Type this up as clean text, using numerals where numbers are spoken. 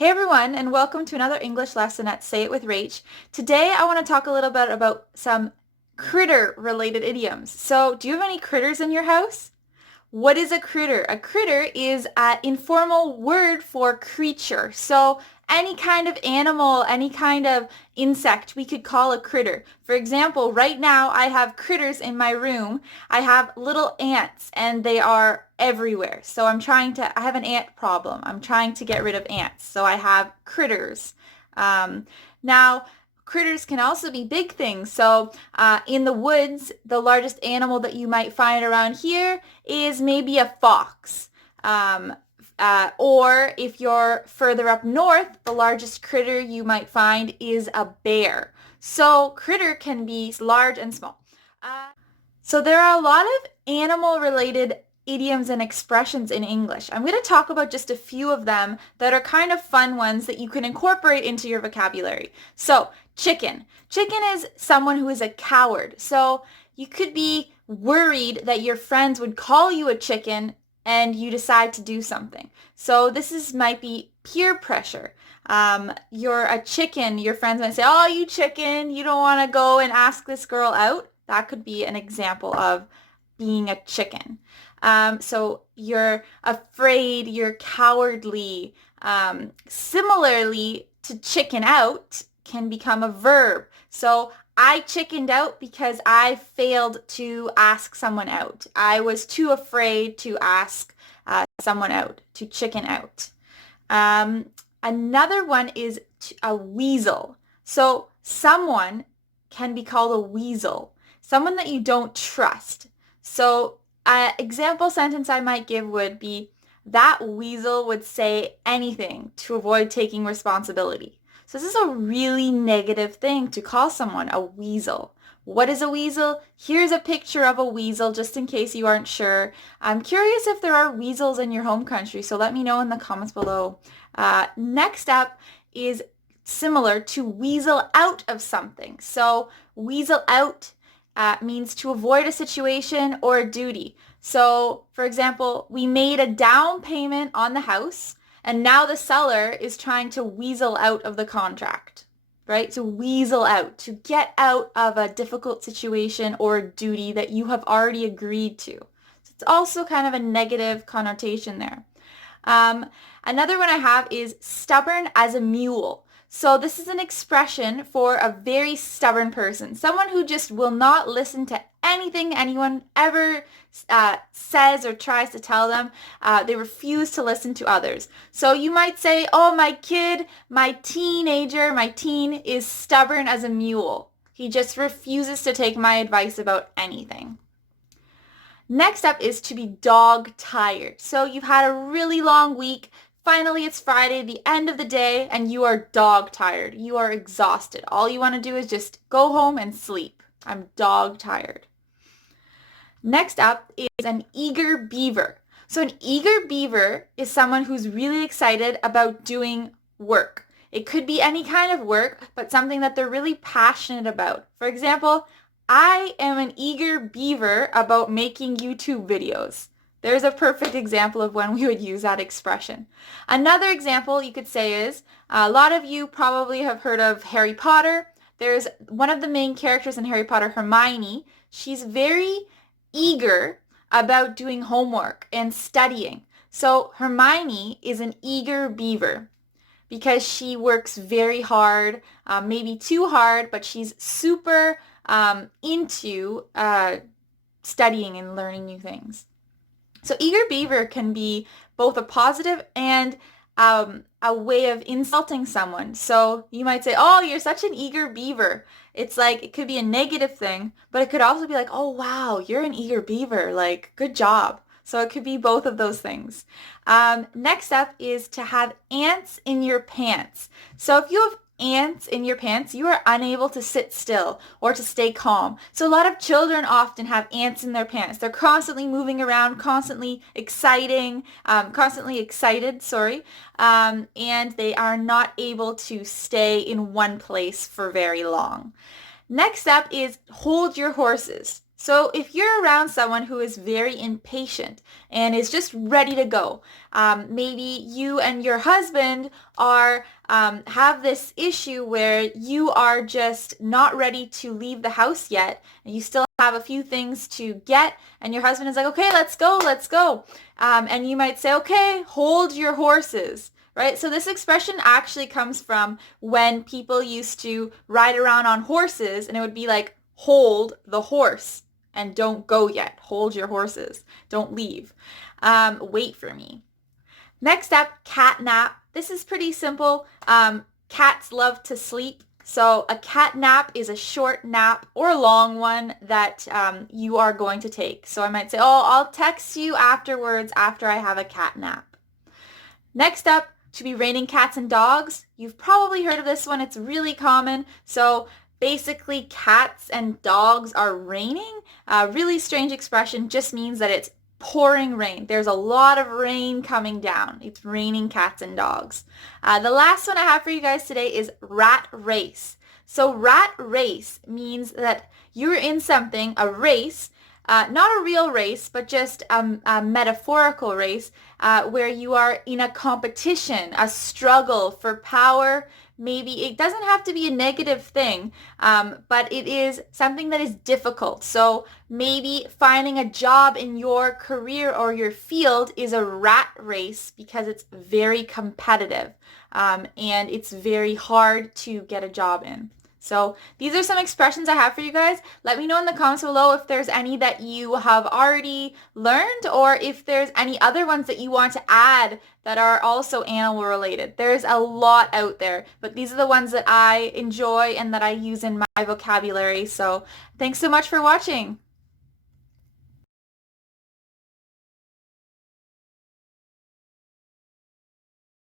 Hey everyone, and welcome to another English lesson at Say It with Rach. Today I want to talk a little bit about some critter-related idioms. So, do you have any critters in your house? What is a critter? A critter is an informal word for creature. So any kind of animal, any kind of insect, we could call a critter. For example, right now I have critters in my room. I have little ants and they are everywhere. So I have an ant problem. I'm trying to get rid of ants. So I have critters. Now, critters can also be big things. So in the woods, the largest animal that you might find around here is maybe a fox. Or if you're further up north, the largest critter you might find is a bear. So critter can be large and small. So there are a lot of animal-related idioms and expressions in English. I'm going to talk about just a few of them that are kind of fun ones that you can incorporate into your vocabulary. So, chicken. Chicken is someone who is a coward. So you could be worried that your friends would call you a chicken and you decide to do something. So might be peer pressure. You're a chicken. Your friends might say, "Oh, you chicken, you don't want to go and ask this girl out." That could be an example of being a chicken. So you're afraid, you're cowardly. Similarly to chicken out can become a verb. So I chickened out because I failed to ask someone out. I was too afraid to ask someone out, to chicken out. Another one is a weasel. So someone can be called a weasel, someone that you don't trust. So an example sentence I might give would be, that weasel would say anything to avoid taking responsibility. So this is a really negative thing to call someone a weasel. What is a weasel? Here's a picture of a weasel just in case you aren't sure. I'm curious if there are weasels in your home country, so let me know in the comments below. Next up is similar to weasel out of something. So weasel out means to avoid a situation or a duty. So, for example, we made a down payment on the house, and now the seller is trying to weasel out of the contract, right? To weasel out, to get out of a difficult situation or a duty that you have already agreed to. So it's also kind of a negative connotation there. Another one I have is stubborn as a mule. So this is an expression for a very stubborn person, someone who just will not listen to anything anyone ever says or tries to tell them. They refuse to listen to others. So you might say, "Oh, my kid, my teenager, my teen is stubborn as a mule. He just refuses to take my advice about anything." Next up is to be dog tired. So you've had a really long week. Finally, it's Friday, the end of the day, and you are dog tired. You are exhausted. All you want to do is just go home and sleep. I'm dog tired. Next up is an eager beaver. So an eager beaver is someone who's really excited about doing work. It could be any kind of work, but something that they're really passionate about. For example, I am an eager beaver about making YouTube videos. There's a perfect example of when we would use that expression. Another example you could say is, a lot of you probably have heard of Harry Potter. There's one of the main characters in Harry Potter, Hermione. She's very eager about doing homework and studying. So Hermione is an eager beaver because she works very hard, maybe too hard, but she's super into studying and learning new things. So eager beaver can be both a positive and a way of insulting someone. So you might say, "Oh, you're such an eager beaver." It's like, it could be a negative thing, but it could also be like, "Oh, wow, you're an eager beaver. Like, good job." So it could be both of those things. Next up is to have ants in your pants. So if you have ants in your pants, you are unable to sit still or to stay calm. So a lot of children often have ants in their pants. They're constantly moving around, constantly excited, and they are not able to stay in one place for very long. Next up is hold your horses. So if you're around someone who is very impatient and is just ready to go, maybe you and your husband are have this issue where you are just not ready to leave the house yet, and you still have a few things to get, and your husband is like, okay, let's go, let's go. And you might say, okay, hold your horses. Right? So this expression actually comes from when people used to ride around on horses, and it would be like, hold the horse and don't go yet. Hold your horses. Don't leave. Wait for me. Next up, cat nap. This is pretty simple. Cats love to sleep. So a cat nap is a short nap or a long one that you are going to take. So I might say, oh, I'll text you afterwards after I have a cat nap. Next up, to be raining cats and dogs. You've probably heard of this one. It's really common. So basically, cats and dogs are raining. A really strange expression, just means that it's pouring rain. There's a lot of rain coming down. It's raining cats and dogs. The last one I have for you guys today is rat race. So rat race means that you're in something, a race, not a real race, but just a metaphorical race where you are in a competition, a struggle for power. Maybe it doesn't have to be a negative thing, but it is something that is difficult. So maybe finding a job in your career or your field is a rat race because it's very competitive and it's very hard to get a job in. So these are some expressions I have for you guys. Let me know in the comments below if there's any that you have already learned or if there's any other ones that you want to add that are also animal related. There's a lot out there, but these are the ones that I enjoy and that I use in my vocabulary. So thanks so much for watching.